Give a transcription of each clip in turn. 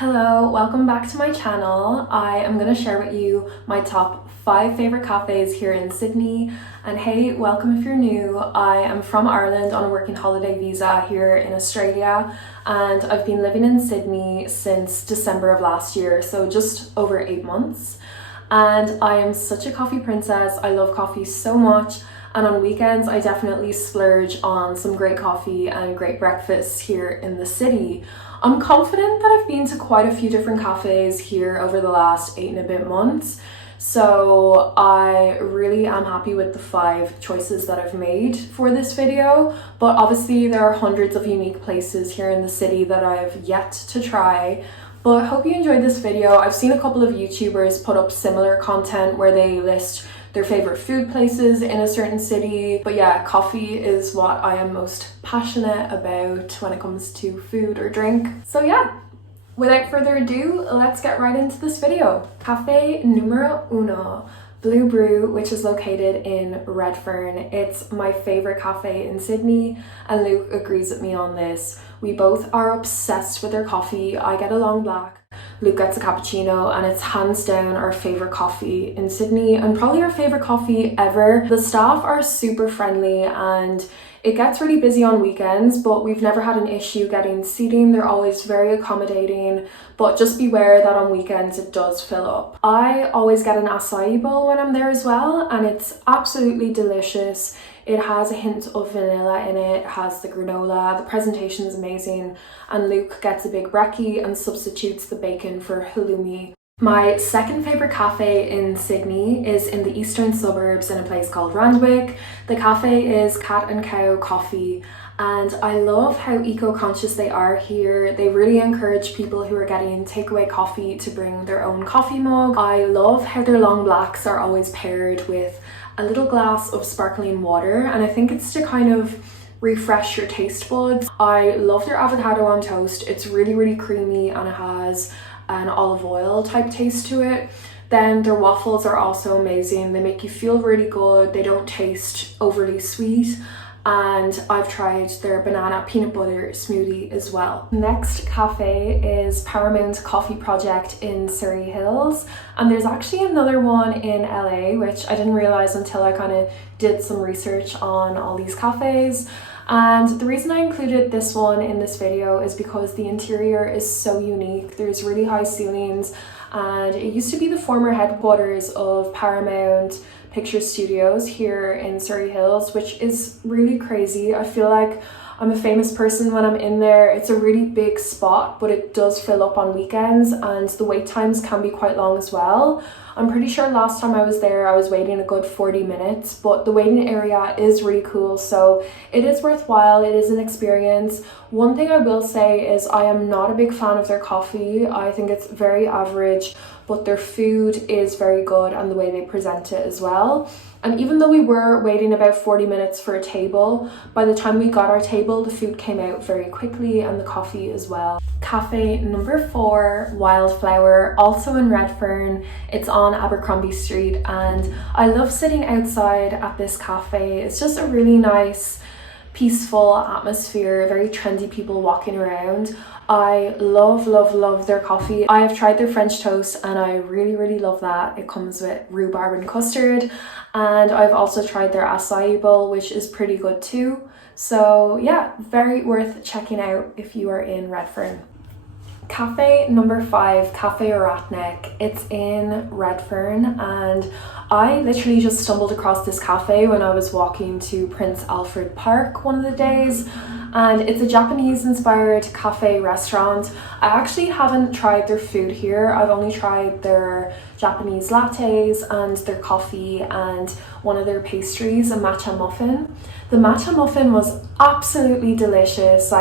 Hello, welcome back to my channel. I am going to share with you my top 5 favorite cafes here in Sydney. And hey, welcome if you're new. I am from Ireland on a working holiday visa here in Australia, and I've been living in Sydney since December of last year, so just over 8 months. And I am such a coffee princess. I love coffee so much. And on weekends, I definitely splurge on some great coffee and great breakfasts here in the city. I'm confident that I've been to quite a few different cafes here over the last 8 and a bit months. So I really am happy with the 5 choices that I've made for this video. But obviously there are hundreds of unique places here in the city that I've yet to try. But I hope you enjoyed this video. I've seen a couple of YouTubers put up similar content where they list their favorite food places in a certain city. But yeah, coffee is what I am most passionate about when it comes to food or drink. So yeah, without further ado, let's get right into this video. Cafe numero uno, Blue Brew, which is located in Redfern. It's my favorite cafe in Sydney, and Luke agrees with me on this. We both are obsessed with their coffee. I get a long black, Luke gets a cappuccino, and it's hands down our favorite coffee in Sydney and probably our favorite coffee ever. The staff are super friendly and it gets really busy on weekends, but we've never had an issue getting seating. They're always very accommodating, but just beware that on weekends it does fill up. I always get an acai bowl when I'm there as well, and it's absolutely delicious. It has a hint of vanilla in it, has the granola, the presentation is amazing, and Luke gets a big brekkie and substitutes the bacon for halloumi. My second favourite cafe in Sydney is in the eastern suburbs in a place called Randwick. The cafe is Cat and Cow Coffee, and I love how eco-conscious they are here. They really encourage people who are getting takeaway coffee to bring their own coffee mug. I love how their long blacks are always paired with a little glass of sparkling water, and I think it's to kind of refresh your taste buds. I love their avocado on toast. It's really creamy and it has an olive oil type taste to it. Then their waffles are also amazing. They make you feel really good. They don't taste overly sweet. And I've tried their banana peanut butter smoothie as well. Next cafe is Paramount Coffee Project in Surrey Hills, and there's actually another one in LA, which I didn't realize until I kind of did some research on all these cafes. And the reason I included this one in this video is because the interior is so unique. There's really high ceilings, and it used to be the former headquarters of Paramount Picture Studios here in Surrey Hills, which is really crazy. I feel like I'm a famous person when I'm in there. It's a really big spot, but it does fill up on weekends, and the wait times can be quite long as well. I'm pretty sure last time I was there I was waiting a good 40 minutes, but the waiting area is really cool, so it is worthwhile. It is an experience. One thing I will say is I am not a big fan of their coffee. I think it's very average, but their food is very good and the way they present it as well. And even though we were waiting about 40 minutes for a table, by the time we got our table, the food came out very quickly and the coffee as well. Cafe number 4, Wildflower, also in Redfern. It's on Abercrombie Street, and I love sitting outside at this cafe. It's just a really nice, peaceful atmosphere, very trendy people walking around. I love their coffee. I have tried their French toast and I really love that. It comes with rhubarb and custard, and I've also tried their acai bowl, which is pretty good too. So yeah, very worth checking out if you are in Redfern. Cafe number 5, Cafe Ratneck. It's in Redfern, and I literally just stumbled across this cafe when I was walking to Prince Alfred Park one of the days, and it's a Japanese inspired cafe restaurant. I actually haven't tried their food here. I've only tried their Japanese lattes and their coffee and one of their pastries, a matcha muffin. The matcha muffin was absolutely delicious.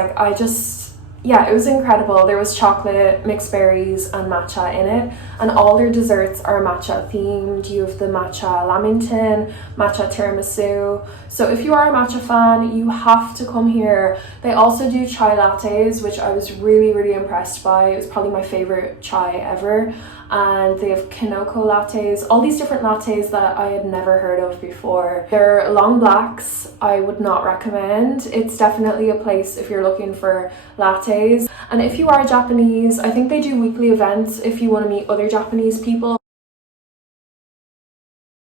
Yeah, it was incredible. There was chocolate, mixed berries and matcha in it, and all their desserts are matcha themed. You have the matcha lamington, matcha tiramisu. So if you are a matcha fan, you have to come here. They also do chai lattes, which I was really impressed by. It was probably my favorite chai ever. and they have Kinoko lattes, all these different lattes that I had never heard of before. They're long blacks. I would not recommend. It's definitely a place if you're looking for lattes. And if you are Japanese, I think they do weekly events if you want to meet other Japanese people